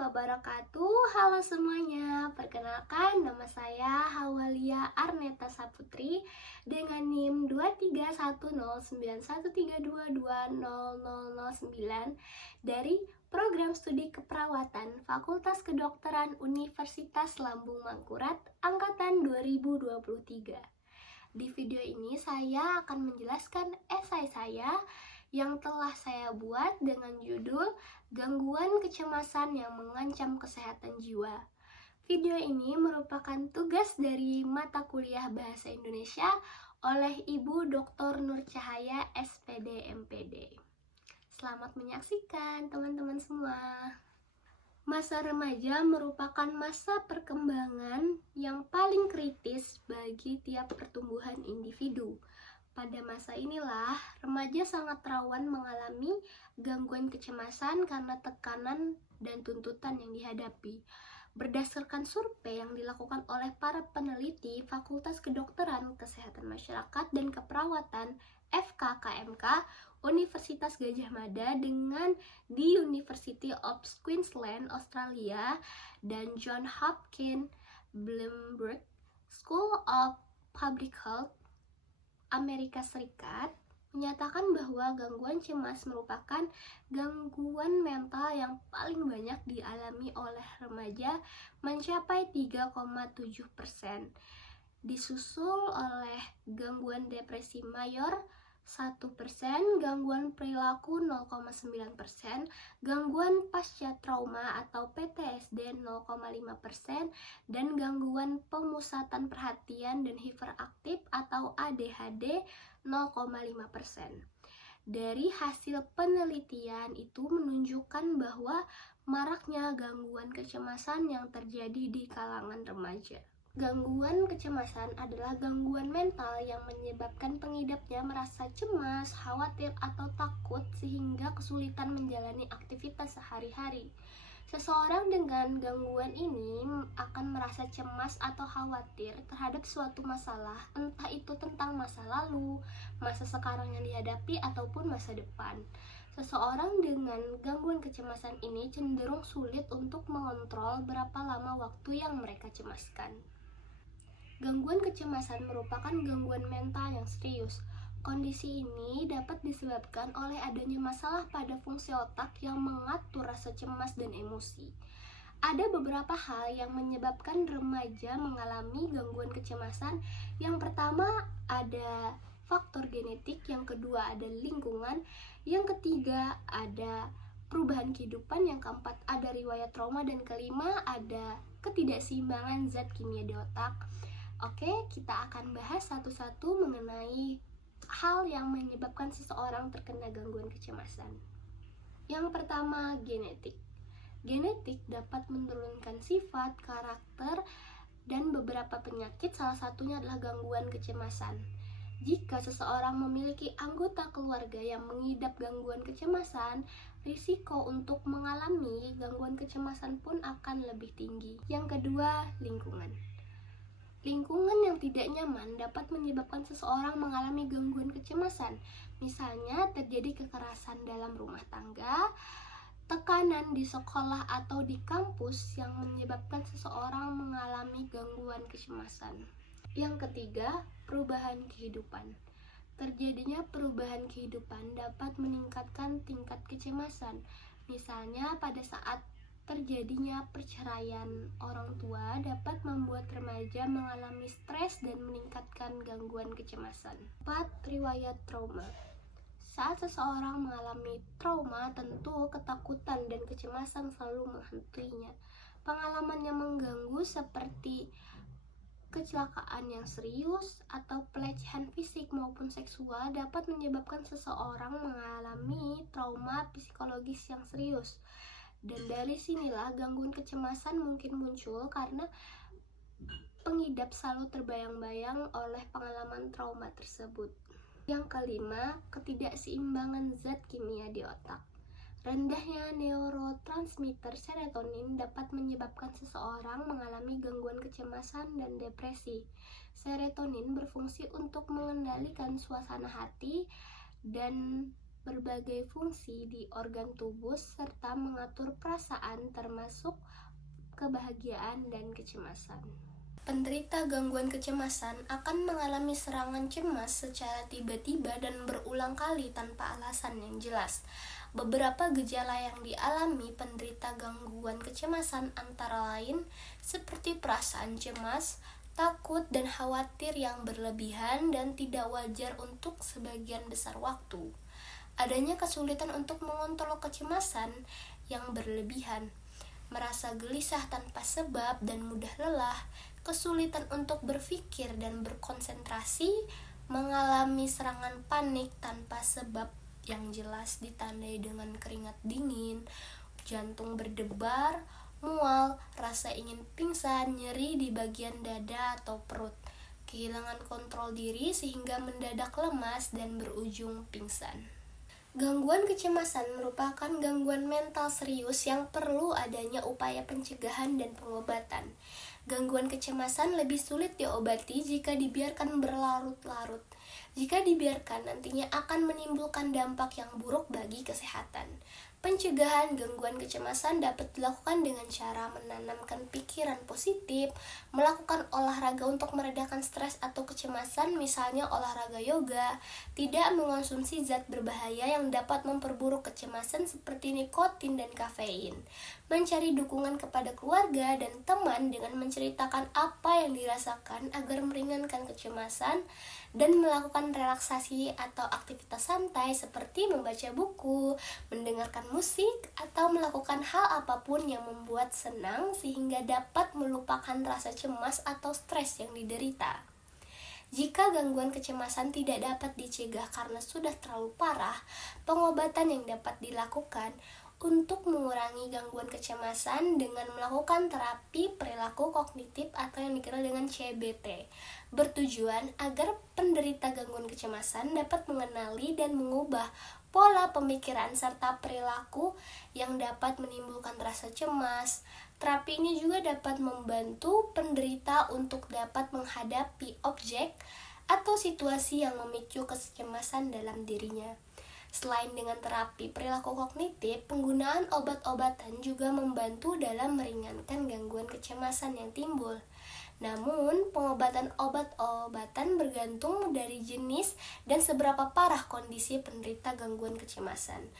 wabarakatuh. Halo semuanya, perkenalkan nama saya Hawalia Arneta Saputri dengan NIM 2310913220009 dari Program Studi Keperawatan Fakultas Kedokteran Universitas Lambung Mangkurat Angkatan 2023. Di video ini saya akan menjelaskan esai saya yang telah saya buat dengan judul Gangguan Kecemasan yang Mengancam Kesehatan Jiwa. Video ini merupakan tugas dari mata kuliah Bahasa Indonesia oleh Ibu Dr. Nur Cahaya, SPD MPD. Selamat menyaksikan teman-teman semua. Masa remaja merupakan masa perkembangan yang paling kritis bagi tiap pertumbuhan individu. Pada masa inilah, remaja sangat rawan mengalami gangguan kecemasan karena tekanan dan tuntutan yang dihadapi. Berdasarkan survei yang dilakukan oleh para peneliti Fakultas Kedokteran, Kesehatan Masyarakat, dan Keperawatan FKKMK Universitas Gadjah Mada dengan The University of Queensland, Australia, dan Johns Hopkins Bloomberg School of Public Health Amerika Serikat menyatakan bahwa gangguan cemas merupakan gangguan mental yang paling banyak dialami oleh remaja, mencapai 3,7%, disusul oleh gangguan depresi mayor 1%, gangguan perilaku 0,9%, gangguan pasca trauma atau PTSD 0,5%, dan gangguan pemusatan perhatian dan hiperaktif atau ADHD 0,5%. Dari hasil penelitian itu menunjukkan bahwa maraknya gangguan kecemasan yang terjadi di kalangan remaja. Gangguan kecemasan adalah gangguan mental yang menyebabkan pengidapnya merasa cemas, khawatir, atau takut sehingga kesulitan menjalani aktivitas sehari-hari. Seseorang dengan gangguan ini akan merasa cemas atau khawatir terhadap suatu masalah, entah itu tentang masa lalu, masa sekarang yang dihadapi, ataupun masa depan. Seseorang dengan gangguan kecemasan ini cenderung sulit untuk mengontrol berapa lama waktu yang mereka cemaskan. Gangguan kecemasan merupakan gangguan mental yang serius. Kondisi ini dapat disebabkan oleh adanya masalah pada fungsi otak yang mengatur rasa cemas dan emosi. Ada beberapa hal yang menyebabkan remaja mengalami gangguan kecemasan. Yang pertama ada faktor genetik, yang kedua ada lingkungan, yang ketiga ada perubahan kehidupan, yang keempat ada riwayat trauma, dan kelima ada ketidakseimbangan zat kimia di otak. Oke, kita akan bahas satu-satu mengenai hal yang menyebabkan seseorang terkena gangguan kecemasan. Yang pertama, genetik. Genetik dapat menurunkan sifat, karakter, dan beberapa penyakit, salah satunya adalah gangguan kecemasan. Jika seseorang memiliki anggota keluarga yang mengidap gangguan kecemasan, risiko untuk mengalami gangguan kecemasan pun akan lebih tinggi. Yang kedua, lingkungan. Lingkungan yang tidak nyaman dapat menyebabkan seseorang mengalami gangguan kecemasan. Misalnya terjadi kekerasan dalam rumah tangga, tekanan di sekolah atau di kampus yang menyebabkan seseorang mengalami gangguan kecemasan. Yang ketiga, perubahan kehidupan. Terjadinya perubahan kehidupan dapat meningkatkan tingkat kecemasan. Misalnya pada saat terjadinya perceraian orang tua dapat membuat remaja mengalami stres dan meningkatkan gangguan kecemasan. 4. Riwayat trauma. Saat seseorang mengalami trauma, tentu ketakutan dan kecemasan selalu menghantuinya. Pengalaman yang mengganggu seperti kecelakaan yang serius atau pelecehan fisik maupun seksual dapat menyebabkan seseorang mengalami trauma psikologis yang serius. Dan dari sinilah gangguan kecemasan mungkin muncul karena pengidap selalu terbayang-bayang oleh pengalaman trauma tersebut. Yang kelima, ketidakseimbangan zat kimia di otak. Rendahnya neurotransmitter serotonin dapat menyebabkan seseorang mengalami gangguan kecemasan dan depresi. Serotonin berfungsi untuk mengendalikan suasana hati dan berbagai fungsi di organ tubuh serta mengatur perasaan termasuk kebahagiaan dan kecemasan. Penderita gangguan kecemasan akan mengalami serangan cemas secara tiba-tiba dan berulang kali tanpa alasan yang jelas. Beberapa gejala yang dialami penderita gangguan kecemasan antara lain seperti perasaan cemas, takut dan khawatir yang berlebihan dan tidak wajar untuk sebagian besar waktu. Adanya kesulitan untuk mengontrol kecemasan yang berlebihan, merasa gelisah tanpa sebab dan mudah lelah, kesulitan untuk berpikir dan berkonsentrasi, mengalami serangan panik tanpa sebab yang jelas ditandai dengan keringat dingin, jantung berdebar, mual, rasa ingin pingsan, nyeri di bagian dada atau perut, kehilangan kontrol diri sehingga mendadak lemas dan berujung pingsan. Gangguan kecemasan merupakan gangguan mental serius yang perlu adanya upaya pencegahan dan pengobatan. Gangguan kecemasan lebih sulit diobati jika dibiarkan berlarut-larut. Jika dibiarkan, nantinya akan menimbulkan dampak yang buruk bagi kesehatan. Pencegahan gangguan kecemasan dapat dilakukan dengan cara menanamkan pikiran positif, melakukan olahraga untuk meredakan stres atau kecemasan, misalnya olahraga yoga, tidak mengonsumsi zat berbahaya yang dapat memperburuk kecemasan seperti nikotin dan kafein, mencari dukungan kepada keluarga dan teman dengan menceritakan apa yang dirasakan agar meringankan kecemasan, dan melakukan relaksasi atau aktivitas santai seperti membaca buku, mendengarkan musik, atau melakukan hal apapun yang membuat senang sehingga dapat melupakan rasa cemas atau stres yang diderita. Jika gangguan kecemasan tidak dapat dicegah karena sudah terlalu parah, pengobatan yang dapat dilakukan untuk mengurangi gangguan kecemasan dengan melakukan terapi perilaku kognitif atau yang dikenal dengan CBT, bertujuan agar penderita gangguan kecemasan dapat mengenali dan mengubah pola pemikiran serta perilaku yang dapat menimbulkan rasa cemas. Terapi ini juga dapat membantu penderita untuk dapat menghadapi objek atau situasi yang memicu kecemasan dalam dirinya. Selain dengan terapi perilaku kognitif, penggunaan obat-obatan juga membantu dalam meringankan gangguan kecemasan yang timbul. Namun, pengobatan obat-obatan bergantung dari jenis dan seberapa parah kondisi penderita gangguan kecemasan.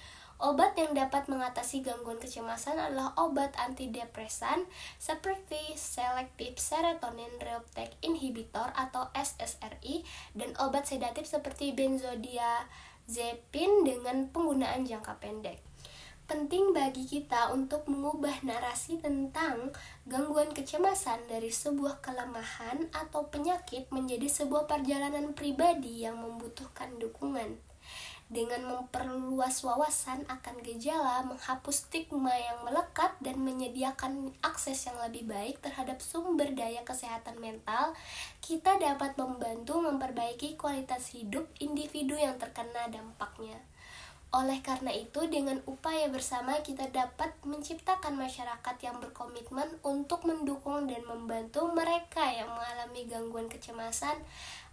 Obat yang dapat mengatasi gangguan kecemasan adalah obat antidepresan seperti Selective Serotonin Reuptake Inhibitor atau SSRI dan obat sedatif seperti benzodiazepin dengan penggunaan jangka pendek. Penting bagi kita untuk mengubah narasi tentang gangguan kecemasan dari sebuah kelemahan atau penyakit menjadi sebuah perjalanan pribadi yang membutuhkan dukungan. Dengan memperluas wawasan akan gejala, menghapus stigma yang melekat, dan menyediakan akses yang lebih baik terhadap sumber daya kesehatan mental, kita dapat membantu memperbaiki kualitas hidup individu yang terkena dampaknya. Oleh karena itu, dengan upaya bersama kita dapat menciptakan masyarakat yang berkomitmen untuk mendukung dan membantu mereka yang mengalami gangguan kecemasan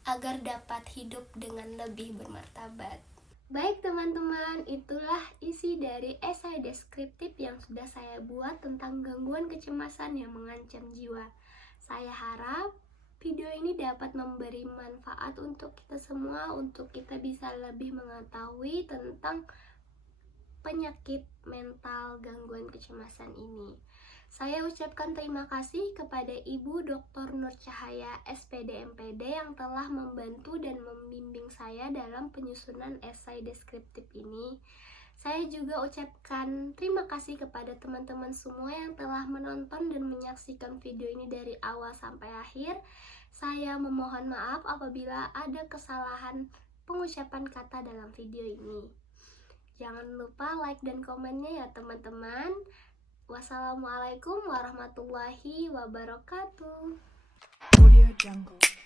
agar dapat hidup dengan lebih bermartabat. Baik teman-teman, itulah isi dari esai deskriptif yang sudah saya buat tentang gangguan kecemasan yang mengancam jiwa. Saya harap video ini dapat memberi manfaat untuk kita semua, untuk kita bisa lebih mengetahui tentang penyakit mental gangguan kecemasan ini. Saya ucapkan terima kasih kepada Ibu Dr. Nur Cahaya SPD MPD yang telah membantu dan membimbing saya dalam penyusunan esai deskriptif ini. Saya juga ucapkan terima kasih kepada teman-teman semua yang telah menonton dan menyaksikan video ini dari awal sampai akhir. Saya memohon maaf apabila ada kesalahan pengucapan kata dalam video ini. Jangan lupa like dan komennya ya teman-teman. Wassalamualaikum warahmatullahi wabarakatuh. Audio Jungle.